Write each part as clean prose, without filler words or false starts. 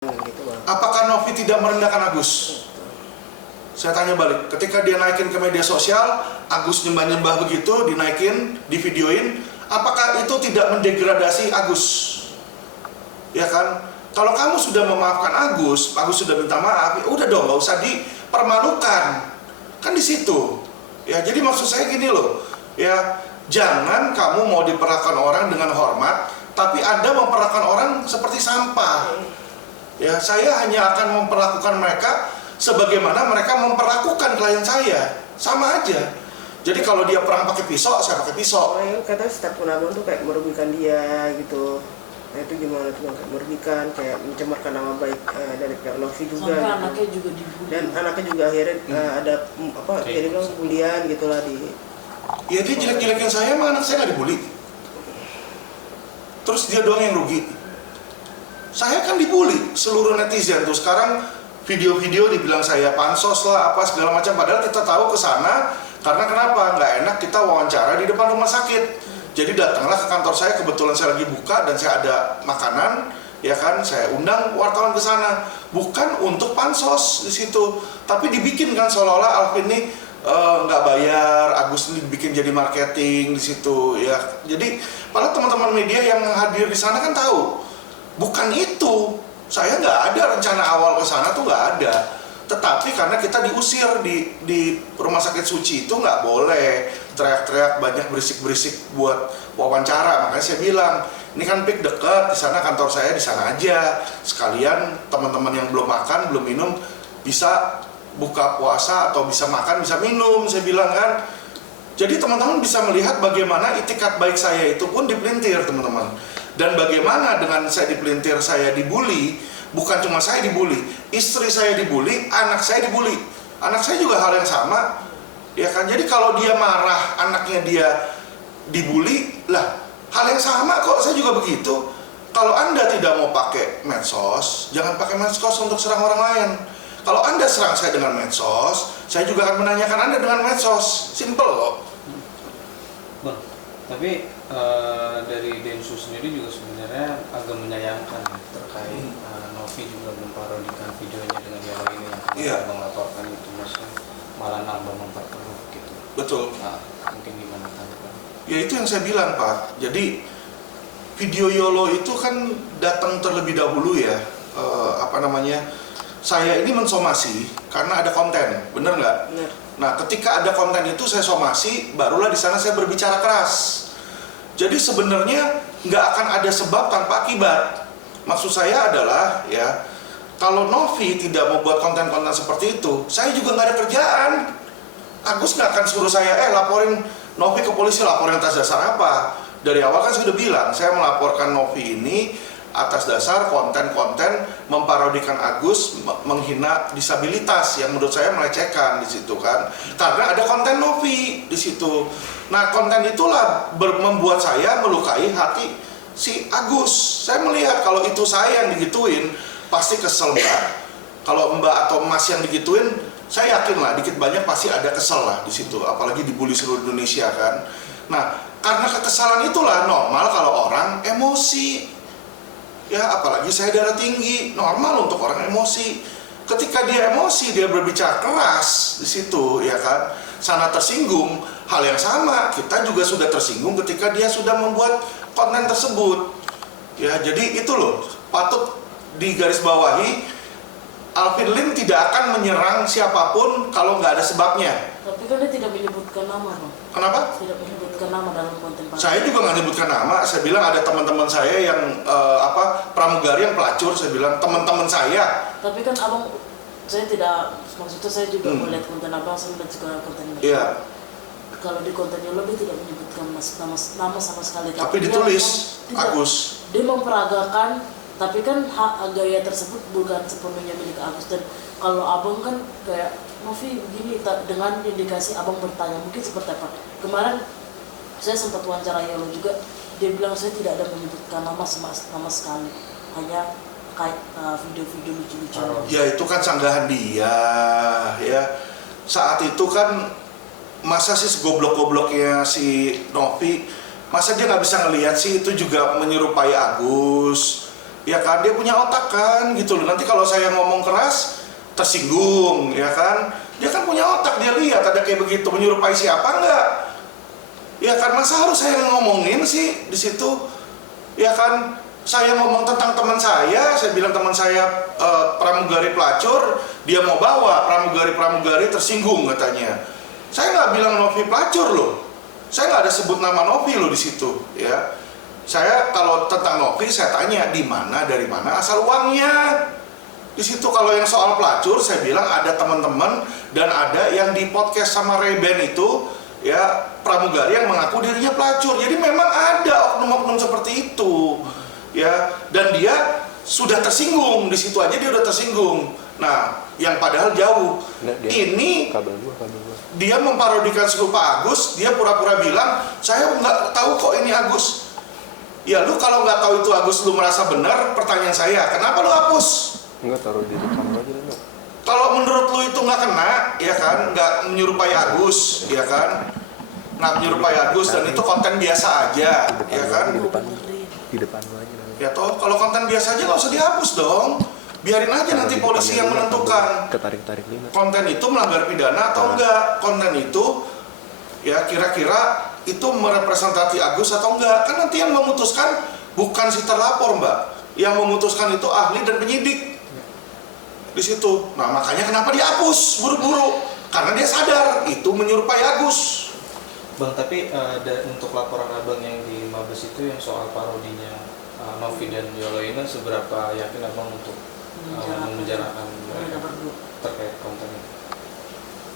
Gitu, Bang. Apakah Novi tidak merendahkan Agus? Saya tanya balik, ketika dia naikin ke media sosial, Agus nyembah-nyembah begitu, dinaikin, divideoin, apakah itu tidak mendegradasi Agus? Ya kan? Kalau kamu sudah memaafkan Agus sudah minta maaf, ya udah dong, nggak usah dipermalukan. Kan di situ. Ya, jadi maksud saya gini loh, ya jangan kamu mau diperlakukan orang dengan hormat, tapi Anda memperlakukan orang seperti sampah. Ya, saya hanya akan memperlakukan mereka sebagaimana mereka memperlakukan klien saya, sama aja. Jadi kalau dia perang pakai pisau, saya pakai pisau. Oh, ya, kata setiap abang tuh kayak merugikan dia gitu. Nah itu gimana tuh, kayak merugikan, kayak mencemarkan nama baik dari pihak Novi juga. Sampai gitu. anaknya juga dibully. Dan anaknya juga akhirnya ada jadi bilang bulian gitulah di. Ya dia jelek-jelekin saya, emang anak saya nggak dibully. Terus dia doang yang rugi. Saya kan dibully, seluruh netizen tuh sekarang video-video dibilang saya pansos lah, apa segala macam. Padahal kita tahu ke sana karena kenapa? Nggak enak kita wawancara di depan rumah sakit. Jadi datanglah ke kantor saya, kebetulan saya lagi buka dan saya ada makanan, ya kan? Saya undang wartawan ke sana, bukan untuk pansos di situ, tapi dibikin kan seolah-olah Alvin ini nggak bayar, Agus ini dibikin jadi marketing di situ, ya. Jadi padahal teman-teman media yang hadir di sana kan tahu. Bukan itu, saya nggak ada rencana awal ke sana tuh nggak ada. Tetapi karena kita diusir di rumah sakit Suci itu nggak boleh teriak-teriak banyak berisik-berisik buat wawancara. Makanya saya bilang, ini kan PIK dekat, di sana kantor saya di sana aja. Sekalian teman-teman yang belum makan, belum minum bisa buka puasa atau bisa makan, bisa minum. Saya bilang kan. Jadi teman-teman bisa melihat bagaimana itikat baik saya itu pun dipelintir, teman-teman. Dan bagaimana dengan saya dipelintir, saya dibully, bukan cuma saya dibully, istri saya dibully, anak saya dibully. Anak saya juga hal yang sama, ya kan? Jadi kalau dia marah, anaknya dia dibully, lah hal yang sama kok, saya juga begitu. Kalau Anda tidak mau pakai medsos, jangan pakai medsos untuk serang orang lain. Kalau Anda serang saya dengan medsos, saya juga akan menanyakan Anda dengan medsos. Simple kok. Bang, tapi dari Densus sendiri juga sebenarnya agak menyayangkan ya, terkait Novi juga memparodikan videonya dengan yang lainnya yang melaporkan itu, maksudnya malah nambah memperkeruh gitu. Betul. Nah, mungkin gimana kan? Ya itu yang saya bilang, Pak. Jadi video YOLO itu kan datang terlebih dahulu ya, saya ini mensomasi karena ada konten, bener nggak? Bener. Nah, ketika ada konten itu saya somasi, barulah di sana saya berbicara keras. Jadi sebenarnya nggak akan ada sebab tanpa akibat. Maksud saya adalah ya, kalau Novi tidak membuat konten-konten seperti itu, saya juga nggak ada kerjaan. Agus nggak akan suruh saya, laporin Novi ke polisi, laporin atas dasar apa? Dari awal kan saya sudah bilang, saya melaporkan Novi ini atas dasar konten-konten memparodikan Agus, menghina disabilitas yang menurut saya melecehkan di situ kan. Karena ada konten Novi di situ. Nah, konten itulah membuat saya melukai hati si Agus. Saya melihat kalau itu saya yang digituin, pasti kesel Mbak. Kalau Mbak atau Mas yang digituin, saya yakin lah dikit banyak pasti ada kesel lah di situ. Apalagi dibully seluruh Indonesia kan. Nah, karena kekesalan itulah normal kalau orang emosi. Ya, apalagi saya darah tinggi, normal untuk orang emosi. Ketika dia emosi, dia berbicara keras di situ, ya kan? Sana tersinggung, hal yang sama, kita juga sudah tersinggung ketika dia sudah membuat konten tersebut. Ya, jadi itu loh, patut digarisbawahi, Alvin Lim tidak akan menyerang siapapun kalau nggak ada sebabnya. Tapi kan dia tidak menyebutkan nama, Bang. Kenapa? Tidak menyebutkan nama dalam konten Pak. Saya juga nggak menyebutkan nama. Saya bilang ada teman-teman saya yang pramugari yang pelacur. Saya bilang teman-teman saya. Tapi kan abang, saya tidak, maksudnya saya juga melihat konten abang, saya melihat juga konten Novi. Iya. Kalau di kontennya lebih tidak menyebutkan nama sama sekali. Tapi ditulis tidak, Agus. Dia memperagakan, tapi kan gaya tersebut bukan sepenuhnya milik Agus. Dan kalau abang kan kayak Novi begini, dengan indikasi abang bertanya mungkin seperti apa. Kemarin saya sempat wawancara Yolo juga, dia bilang saya tidak ada menyebutkan nama sekali, hanya kayak video-video lucu-lucu. Ya itu kan sanggahan dia, ya. Saat itu kan masa sih segoblok-gobloknya si Novi, masa dia nggak bisa ngelihat sih itu juga menyerupai Agus. ya kan, dia punya otak kan gitu loh. Nanti kalau saya ngomong keras tersinggung, ya kan, dia kan punya otak, dia lihat ada kayak begitu, menyerupai siapa enggak, ya kan, masa harus saya ngomongin sih di situ, ya kan. Saya ngomong tentang teman saya bilang teman saya pramugari pelacur, dia mau bawa pramugari tersinggung katanya. Saya nggak bilang Novi pelacur loh, saya nggak ada sebut nama Novi loh di situ, ya. Saya kalau tentang Novi saya tanya di mana, dari mana asal uangnya. Di situ kalau yang soal pelacur saya bilang ada teman-teman dan ada yang di podcast sama Reben itu, ya, pramugari yang mengaku dirinya pelacur. Jadi memang ada oknum-oknum seperti itu. Ya, dan dia sudah tersinggung di situ aja, dia udah tersinggung. Nah, yang padahal jauh. Ini dia memparodikan suku Pak Agus, dia pura-pura bilang saya nggak tahu kok ini Agus. Ya, lu kalau nggak tahu itu Agus, lu merasa benar, pertanyaan saya, kenapa lu hapus? Enggak, taruh di depan aja dulu. Kalau menurut lu itu nggak kena, ya kan, nggak menyerupai Agus, ya kan, nggak menyerupai Agus, dan itu konten biasa aja, ya kan. Di depan lu aja. Ya toh, kalau konten biasa aja nggak usah dihapus dong. Biarin aja nanti polisi yang menentukan. Ketarik-tarik lima. Konten itu melanggar pidana atau enggak. Konten itu, ya kira-kira itu merepresentasi Agus atau enggak. Kan nanti yang memutuskan bukan si terlapor, Mbak. Yang memutuskan itu ahli dan penyidik. Di situ. Nah, makanya kenapa dihapus buru-buru? Karena dia sadar itu menyerupai Agus. Bang, tapi untuk laporan abang yang di Mabes itu yang soal parodinya Novi dan Yoloina, seberapa yakin abang untuk memenjarakan mereka terkait konten itu?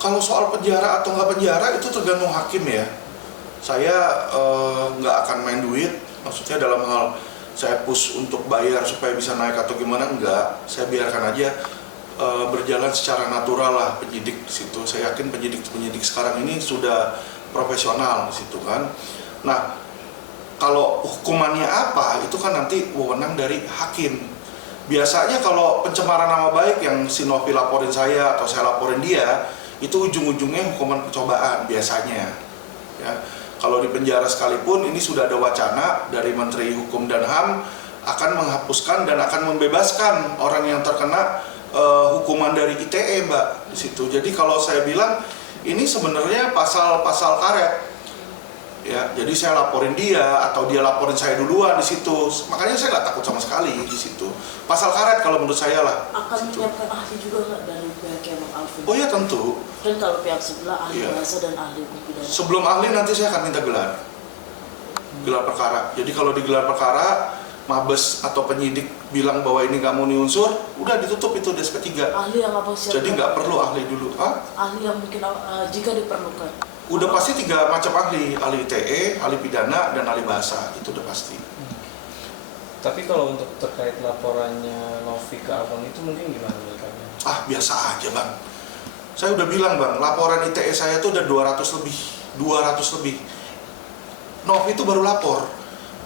Kalau soal penjara atau nggak penjara itu tergantung hakim ya. Saya nggak akan main duit, maksudnya dalam hal saya push untuk bayar supaya bisa naik atau gimana, enggak. Saya biarkan aja berjalan secara natural lah penyidik di situ. Saya yakin penyidik sekarang ini sudah profesional di situ kan. Nah, kalau hukumannya apa itu kan nanti wewenang dari hakim. Biasanya kalau pencemaran nama baik yang si Novi laporin saya atau saya laporin dia, itu ujung-ujungnya hukuman percobaan biasanya. Ya, kalau di penjara sekalipun ini sudah ada wacana dari Menteri Hukum dan HAM akan menghapuskan dan akan membebaskan orang yang terkena hukuman dari ITE, Mbak, di situ. Jadi kalau saya bilang ini sebenarnya pasal-pasal karet. Ya, jadi saya laporin dia atau dia laporin saya duluan di situ. Makanya saya nggak takut sama sekali di situ. Pasal karet kalau menurut saya lah. Akan menyiapkan ahli juga nggak dari pihak Bang Alvin? Oh iya tentu. Dan kalau pihak sebelah ahli bahasa dan ahli hukum pidana. Sebelum ahli nanti saya akan minta gelar perkara. Jadi kalau digelar perkara, Mabes atau penyidik bilang bahwa ini nggak memenuhi unsur, udah ditutup itu di SP3. Ahli yang apa siapa? Jadi nggak perlu ahli dulu. Ahli yang mungkin jika diperlukan. Udah pasti 3 macam ahli ITE, ahli pidana, dan ahli bahasa, itu udah pasti. Tapi kalau untuk terkait laporannya Novi ke abang itu mungkin gimana menurut abang? Biasa aja, Bang. Saya udah bilang, Bang, laporan ITE saya tuh udah 200 lebih. Novi itu baru lapor.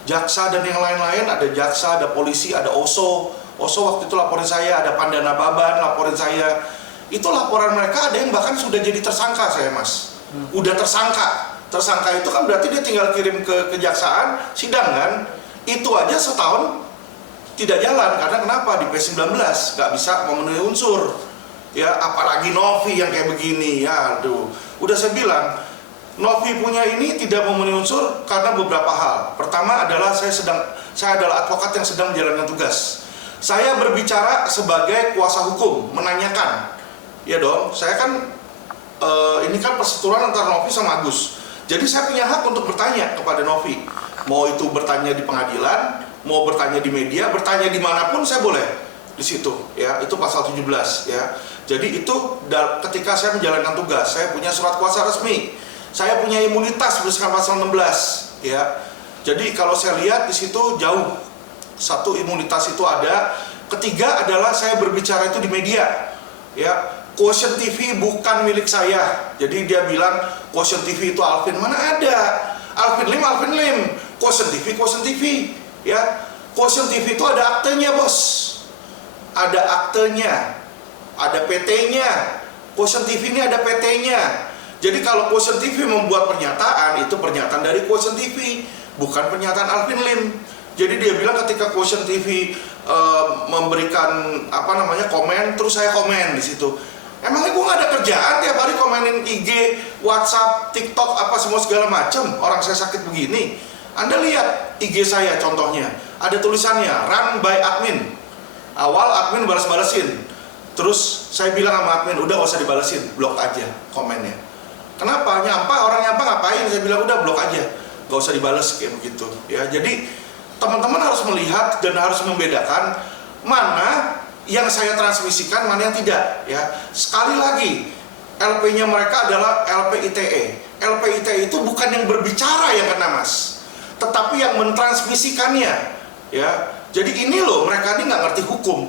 Jaksa dan yang lain-lain, ada jaksa, ada polisi, ada OSO. OSO waktu itu laporin saya, ada Pandana Baban laporin saya. Itu laporan mereka ada yang bahkan sudah jadi tersangka saya, Mas. Udah tersangka itu kan berarti dia tinggal kirim ke kejaksaan, sidang kan. Itu aja setahun tidak jalan, karena kenapa? Di P19 nggak bisa memenuhi unsur ya, apalagi Novi yang kayak begini. Ya aduh, udah saya bilang Novi punya ini tidak memenuhi unsur karena beberapa hal. Pertama adalah saya adalah advokat yang sedang menjalankan tugas. Saya berbicara sebagai kuasa hukum, menanyakan. Ya dong, saya kan ini kan persetujuan antara Novi sama Agus. Jadi saya punya hak untuk bertanya kepada Novi. Mau itu bertanya di pengadilan, mau bertanya di media, bertanya dimanapun saya boleh di situ. Ya, itu pasal 17 ya. Jadi itu ketika saya menjalankan tugas, saya punya surat kuasa resmi, saya punya imunitas berdasarkan pasal 16 ya. Jadi kalau saya lihat di situ jauh. Satu, imunitas itu ada. Ketiga adalah saya berbicara itu di media ya. Quotient TV bukan milik saya. Jadi dia bilang Quotient TV itu Alvin. Mana ada? Alvin Lim. Quotient TV ya. Quotient TV itu ada aktenya, Bos. Ada aktenya. Ada PT-nya. Quotient TV ini ada PT-nya. Jadi kalau Quotient TV membuat pernyataan, itu pernyataan dari Quotient TV, bukan pernyataan Alvin Lim. Jadi dia bilang ketika Quotient TV memberikan komen, terus saya komen di situ. Emangnya gue nggak ada kerjaan tiap hari komenin IG, WhatsApp, TikTok, apa semua segala macem. Orang saya sakit begini. Anda lihat IG saya contohnya, ada tulisannya run by admin. Awal admin balas-balasin. Terus saya bilang sama admin, udah gak usah dibalasin, blok aja komennya. Kenapa? Orang nyampa ngapain? Saya bilang udah blok aja, gak usah dibales kayak begitu. Ya, jadi teman-teman harus melihat dan harus membedakan mana yang saya transmisikan, mana yang tidak. Ya, sekali lagi LP-nya mereka adalah LP ITE. LP ITE itu bukan yang berbicara yang kena mas, tetapi yang mentransmisikannya. Ya, jadi ini loh mereka ini nggak ngerti hukum.